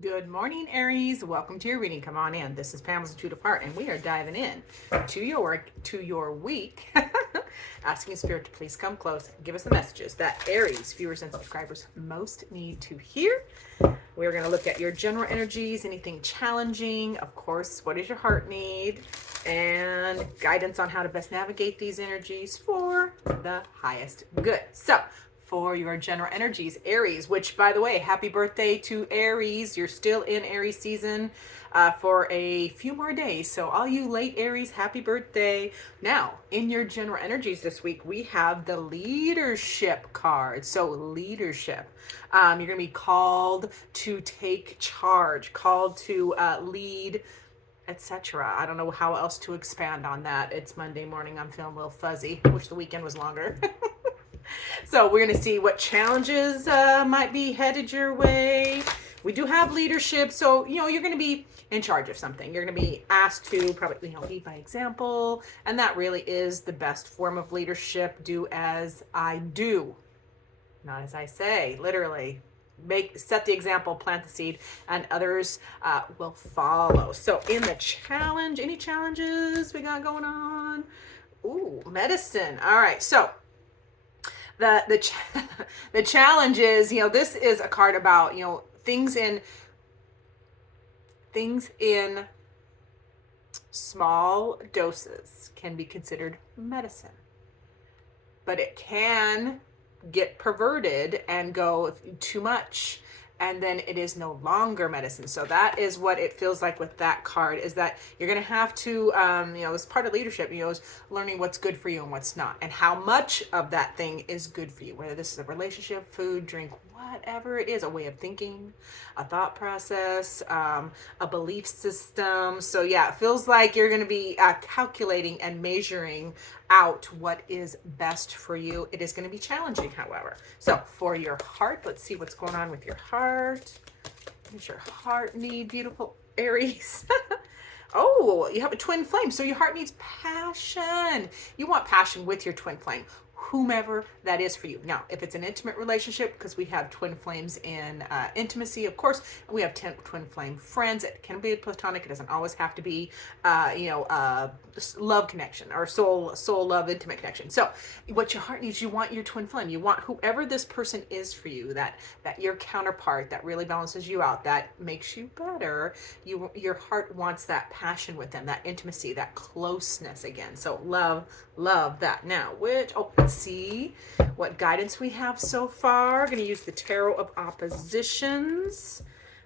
Good morning, Aries. Welcome to your reading. Come on in. This is Pamela's Intuitive Heart, and we are diving in to your week, asking Spirit to please come close, give us the messages that Aries viewers and subscribers most need to hear. We're going to look at your general energies, anything challenging, of course, what does your heart need, and guidance on how to best navigate these energies for the highest good. So, for your general energies, Aries, which, by the way, happy birthday to Aries. You're still in Aries season for a few more days. So all you late Aries, happy birthday. Now, in your general energies this week, we have the leadership card. So leadership. You're going to be called to take charge, called to lead, etc. I don't know how else to expand on that. It's Monday morning. I'm feeling a little fuzzy. Wish the weekend was longer. So we're going to see what challenges might be headed your way. We do have leadership, so you're going to be in charge of something. You're going to be asked to probably lead by example, and that really is the best form of leadership. Do as I do, not as I say. Literally, set the example, plant the seed, and others will follow. So in the challenge, any challenges we got going on? Ooh, medicine. All right, so the challenge is, this is a card about, things in small doses can be considered medicine, but it can get perverted and go too much, and then it is no longer medicine. So that is what it feels like with that card, is that you're going to have to, as part of leadership, is learning what's good for you and what's not, and how much of that thing is good for you, whether this is a relationship, food, drink, whatever it is, a way of thinking, a thought process, a belief system. So yeah, it feels like you're going to be calculating and measuring out what is best for you. It is going to be challenging, however. So for your heart, let's see what's going on with your heart. What does your heart need, beautiful Aries? Oh, you have a twin flame. So your heart needs passion. You want passion with your twin flame, whomever that is for you. Now, if it's an intimate relationship, because we have twin flames in intimacy, of course, we have twin flame friends. It can be platonic. It doesn't always have to be, love connection or soul love, intimate connection. So what your heart needs, you want your twin flame. You want whoever this person is for you, that your counterpart that really balances you out, that makes you better. Your heart wants that passion with them, that intimacy, that closeness again. So love that. Now, let's see what guidance we have so far. Going to use the Tarot of Oppositions,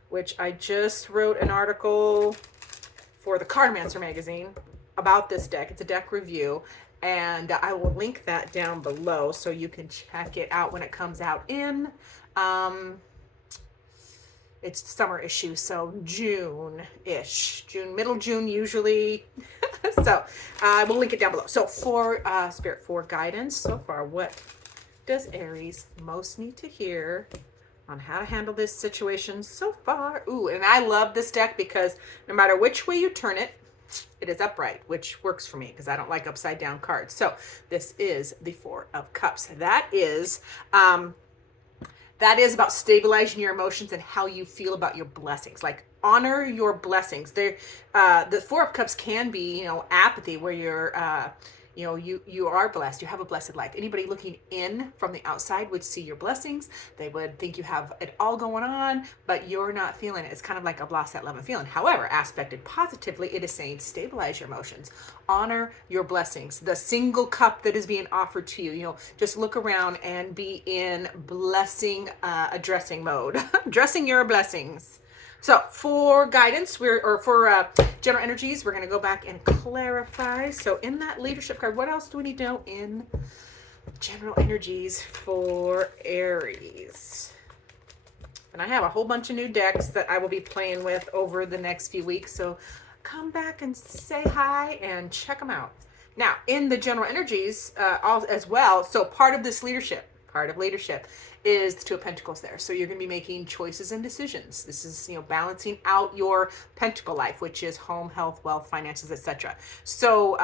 which I just wrote an article for the Cardmancer magazine about this deck. It's a deck review, and I will link that down below so you can check it out when it comes out in it's the summer issue, so June-ish, middle June usually. So I will link it down below. So for Spirit, for guidance so far, what does Aries most need to hear on how to handle this situation so far? Ooh, and I love this deck because no matter which way you turn it, it is upright, which works for me because I don't like upside down cards. So this is the Four of Cups. That is about stabilizing your emotions and how you feel about your blessings. Like, honor your blessings. The Four of Cups can be, apathy, where you're, you are blessed. You have a blessed life. Anybody looking in from the outside would see your blessings. They would think you have it all going on, but you're not feeling it. It's kind of like a blah, set, love, and feeling. However, aspected positively, it is saying stabilize your emotions. Honor your blessings. The single cup that is being offered to you, just look around and be in blessing, addressing mode. Addressing your blessings. So for guidance, for general energies, we're going to go back and clarify. So in that leadership card, what else do we need to know in general energies for Aries? And I have a whole bunch of new decks that I will be playing with over the next few weeks. So come back and say hi and check them out. Now, in the general energies as well, so part of leadership is the Two of Pentacles there. So you're going to be making choices and decisions. This is, balancing out your pentacle life, which is home, health, wealth, finances, etc. So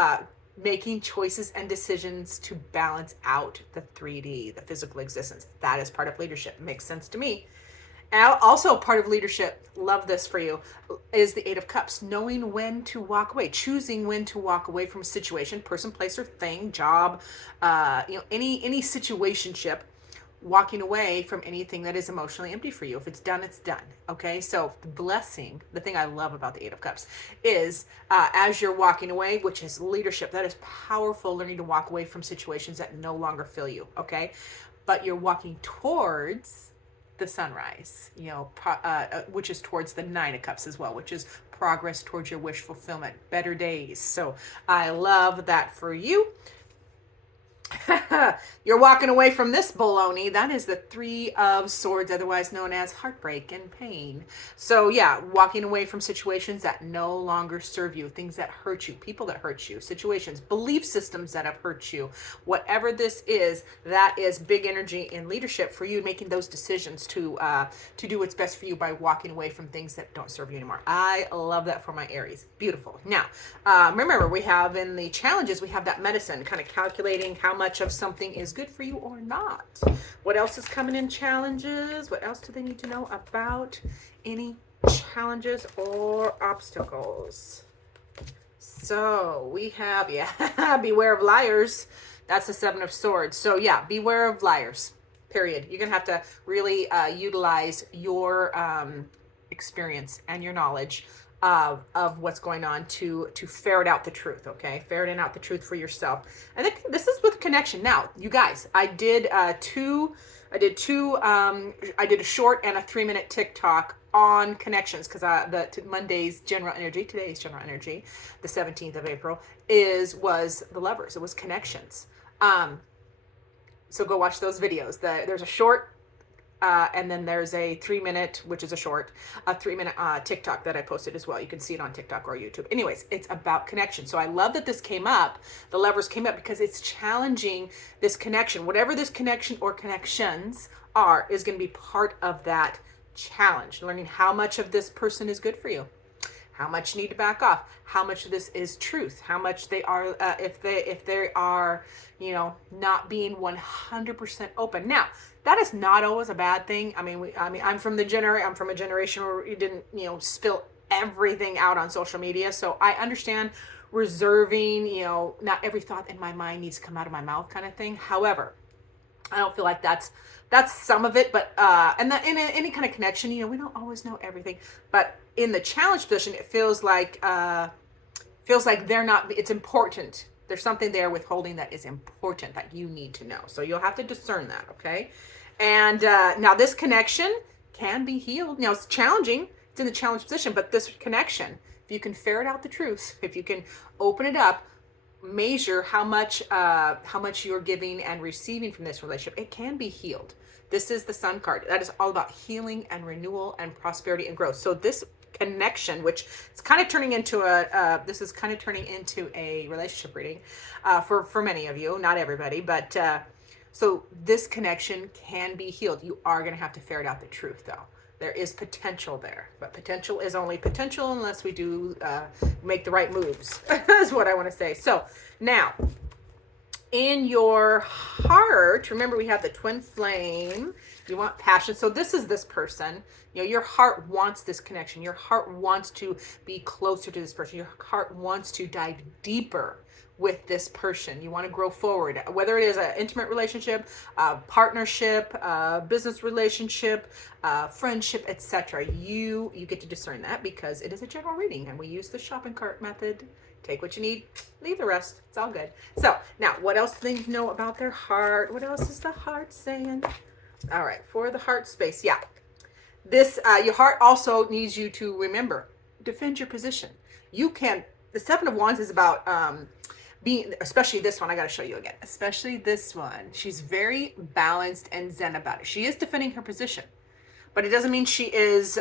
making choices and decisions to balance out the 3D, the physical existence. That is part of leadership. Makes sense to me. Also, part of leadership, love this for you, is the Eight of Cups. Knowing when to walk away, choosing when to walk away from a situation, person, place, or thing, job, any situationship. Walking away from anything that is emotionally empty for you. If it's done, it's done. Okay. So the blessing, the thing I love about the Eight of Cups is as you're walking away, which is leadership, that is powerful, learning to walk away from situations that no longer fill you. Okay. But you're walking towards the sunrise, which is towards the Nine of Cups as well, which is progress towards your wish fulfillment, better days. So I love that for you. You're walking away from this baloney. That is the Three of Swords, otherwise known as heartbreak and pain. So yeah, walking away from situations that no longer serve you, things that hurt you, people that hurt you, situations, belief systems that have hurt you. Whatever this is, that is big energy in leadership for you, making those decisions to do what's best for you by walking away from things that don't serve you anymore. I love that for my Aries. Beautiful. Now, remember, we have in the challenges, we have that medicine, kind of calculating how much of something is good for you or not. What else is coming in challenges? What else do they need to know about any challenges or obstacles? So we have, beware of liars. That's the Seven of Swords. So yeah, beware of liars, period. You're going to have to really utilize your experience and your knowledge of what's going on to ferret out the truth. Okay, ferreting out the truth for yourself. I think this is with connection. Now, you guys, I did a short and a 3-minute TikTok on connections, because Monday's general energy, today's general energy, the 17th of April, was the lovers. It was connections. So go watch those videos. There's a short. And then there's a 3-minute, which is a 3-minute TikTok that I posted as well. You can see it on TikTok or YouTube. Anyways, it's about connection. So I love that this came up, the levers came up, because it's challenging this connection. Whatever this connection or connections are is going to be part of that challenge. Learning how much of this person is good for you, how much you need to back off, how much of this is truth, how much they are, if they are, not being 100% open. Now, that is not always a bad thing. I'm from a generation where you didn't, spill everything out on social media. So I understand reserving, not every thought in my mind needs to come out of my mouth kind of thing. However, I don't feel like that's some of it, but and that in any kind of connection, we don't always know everything. But in the challenge position, it feels like they're not. It's important. There's something there withholding that is important that you need to know. So you'll have to discern that, okay? And now this connection can be healed. Now it's challenging. It's in the challenge position, but this connection, if you can ferret out the truth, if you can open it up, measure how much you're giving and receiving from this relationship, it can be healed. This is the Sun card. That is all about healing and renewal and prosperity and growth. So this connection, which is kind of turning into a relationship reading for many of you, not everybody, but so this connection can be healed. You are going to have to ferret out the truth, though. There is potential there, but potential is only potential unless we do make the right moves, is what I want to say. So now, in your heart, remember we have the twin flame. You want passion. So this is this person. Your heart wants this connection. Your heart wants to be closer to this person. Your heart wants to dive deeper with this person. You want to grow forward, whether it is an intimate relationship, partnership, business relationship, friendship, etc. You get to discern that, because it is a general reading and we use the shopping cart method. Take what you need, leave the rest. It's all good. So now, what else do they need to know about their heart? What else is the heart saying? All right, for the heart space, this your heart also needs you to remember, defend your position. The Seven of Wands is about being, especially this one, I got to show you again, especially this one. She's very balanced and zen about it. She is defending her position, but it doesn't mean she is,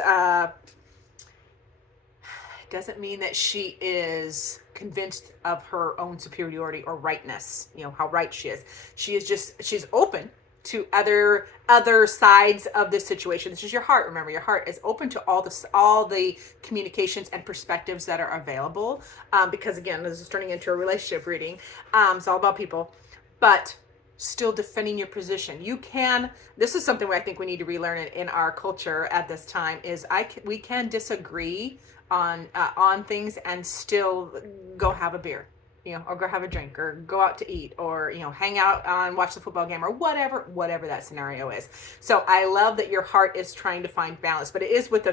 doesn't mean that she is convinced of her own superiority or rightness, how right she is. She's open to other sides of this situation. This is your heart. Remember, your heart is open to all the communications and perspectives that are available. Because again, this is turning into a relationship reading. It's all about people, but still defending your position. You can, this is something I think we need to relearn in our culture at this time, is we can disagree on things and still go have a beer, or go have a drink, or go out to eat, or hang out and watch the football game, or whatever that scenario is. So I love that your heart is trying to find balance, but it is with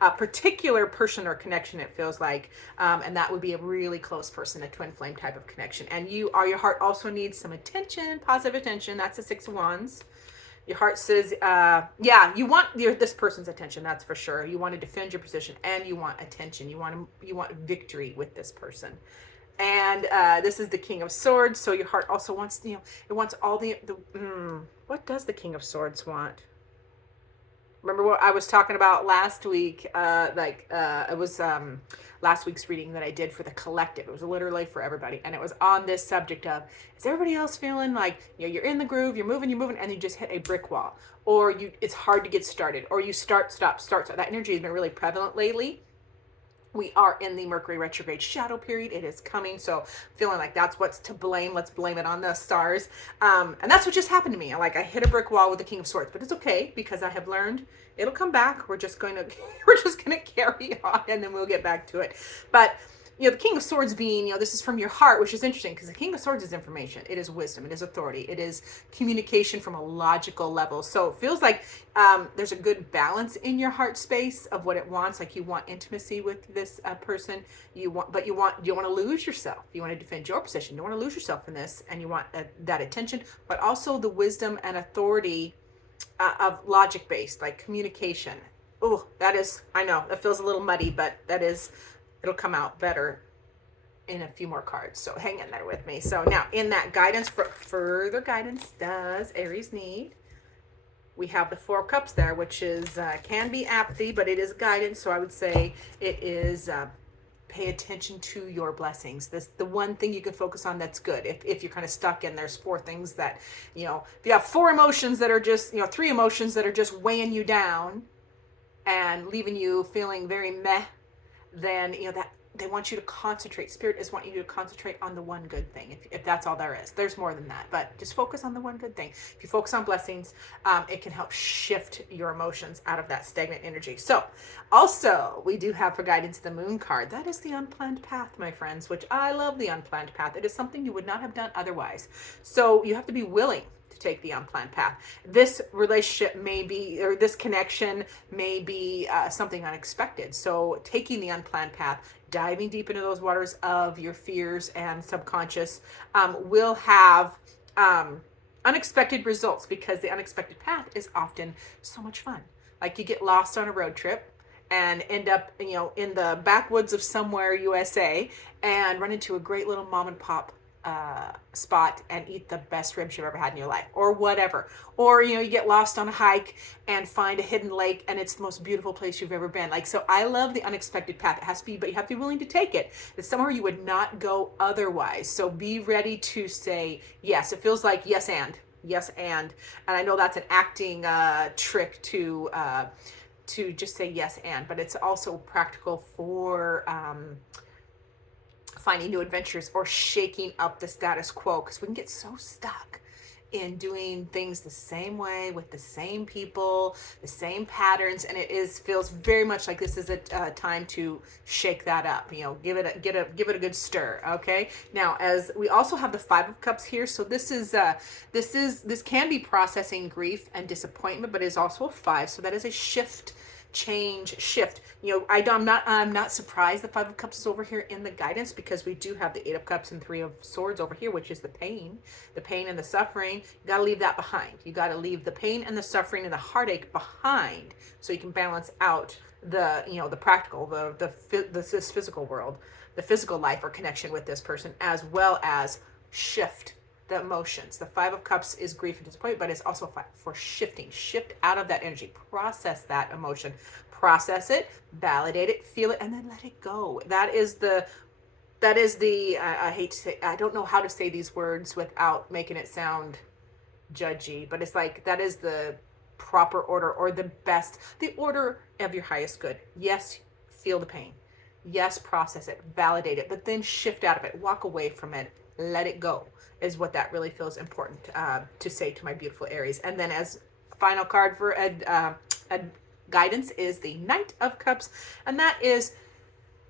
a particular person or connection, it feels like, and that would be a really close person, a twin flame type of connection. And your heart also needs some attention, positive attention. That's the Six of Wands. Your heart says, yeah, you want this person's attention, that's for sure. You want to defend your position, and you want attention. You want victory with this person. And this is the King of Swords, so your heart also wants, it wants all what does the King of Swords want? Remember what I was talking about last week? It was last week's reading that I did for the collective. It was literally for everybody, and it was on this subject of, is everybody else feeling like you're in the groove, you're moving, and you just hit a brick wall, or it's hard to get started, or you start, stop. That energy has been really prevalent lately. We are in the Mercury retrograde shadow period. It is coming. So feeling like that's what's to blame. Let's blame it on the stars. And that's what just happened to me. I hit a brick wall with the King of Swords, but it's okay because I have learned it'll come back. We're just going to carry on, and then we'll get back to it. But the King of Swords being, this is from your heart, which is interesting because the King of Swords is information. It is wisdom. It is authority. It is communication from a logical level. So it feels like there's a good balance in your heart space of what it wants. Like you want intimacy with this person. You want to lose yourself. You want to defend your position. You don't want to lose yourself in this, and you want that attention, but also the wisdom and authority of logic based, like communication. Oh, that is, I know that feels a little muddy, but that is. It'll come out better in a few more cards. So hang in there with me. So now in that guidance, for further guidance does Aries need, we have the Four of Cups there, which is can be apathy, but it is guidance. So I would say it is pay attention to your blessings. The one thing you can focus on that's good. If you're kind of stuck in, there's four things that, if you have four emotions that are just, three emotions that are just weighing you down and leaving you feeling very meh, then that they want you to concentrate. Spirit is wanting you to concentrate on the one good thing. If that's all there is, there's more than that, but just focus on the one good thing. If you focus on blessings, it can help shift your emotions out of that stagnant energy. So also we do have for guidance the Moon card. That is the unplanned path, my friends, which I love. The unplanned path, it is something you would not have done otherwise. So you have to be willing to take the unplanned path. This relationship may be, or this connection may be something unexpected. So taking the unplanned path, diving deep into those waters of your fears and subconscious will have unexpected results, because the unexpected path is often so much fun. Like you get lost on a road trip and end up, in the backwoods of somewhere USA, and run into a great little mom and pop spot and eat the best ribs you've ever had in your life, or whatever. Or you get lost on a hike and find a hidden lake, and it's the most beautiful place you've ever been. So I love the unexpected path. It has to be, but you have to be willing to take it. It's somewhere you would not go otherwise. So be ready to say yes. It feels like yes and I know that's an acting trick to just say yes and, but it's also practical for finding new adventures or shaking up the status quo, because we can get so stuck in doing things the same way with the same people, the same patterns, and it feels very much like this is a time to shake that up. Give it a good stir. Okay. Now, as we also have the Five of Cups here, so this can be processing grief and disappointment, but it is also a five, so that is a shift. I'm not surprised the Five of Cups is over here in the guidance, because we do have the Eight of Cups and Three of Swords over here, which is the pain and the suffering. You got to leave that behind. You got to leave the pain and the suffering and the heartache behind, so you can balance out the practical, this physical world, the physical life or connection with this person, as well as shift the emotions. The Five of Cups is grief and disappointment, but it's also for shifting. Shift out of that energy. Process that emotion. Process it, validate it, feel it, and then let it go. That is the I hate to say, I don't know how to say these words without making it sound judgy, but it's like that is the proper order, or the order of your highest good. Yes, feel the pain. Yes, process it, validate it, but then shift out of it, walk away from it, let it go, is what that really feels important to say to my beautiful Aries. And then as final card for guidance is the Knight of Cups, and that is,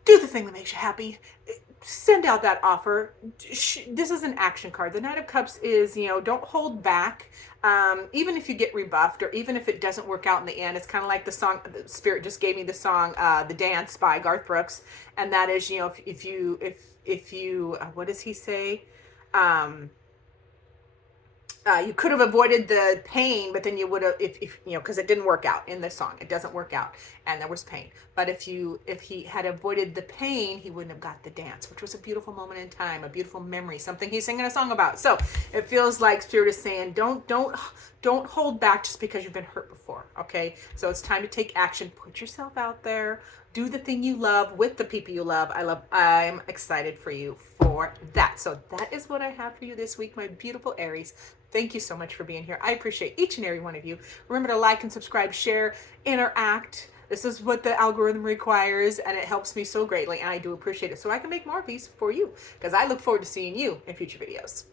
do the thing that makes you happy. Send out that offer. This is an action card. The Knight of Cups is, don't hold back. Even if you get rebuffed, or even if it doesn't work out in the end, it's kind of like the song, the Spirit just gave me the song, The Dance by Garth Brooks. And that is, if you, what does he say? You could have avoided the pain, but then you would have, if because it didn't work out in the song. It doesn't work out, and there was pain. But if he had avoided the pain, he wouldn't have got the dance, which was a beautiful moment in time, a beautiful memory, something he's singing a song about. So it feels like Spirit is saying, don't hold back just because you've been hurt before. Okay, so it's time to take action. Put yourself out there. Do the thing you love with the people you love. I'm excited for you for that. So that is what I have for you this week, my beautiful Aries. Thank you so much for being here. I appreciate each and every one of you. Remember to like and subscribe, share, interact. This is what the algorithm requires, and it helps me so greatly, and I do appreciate it. So I can make more of these for you, because I look forward to seeing you in future videos.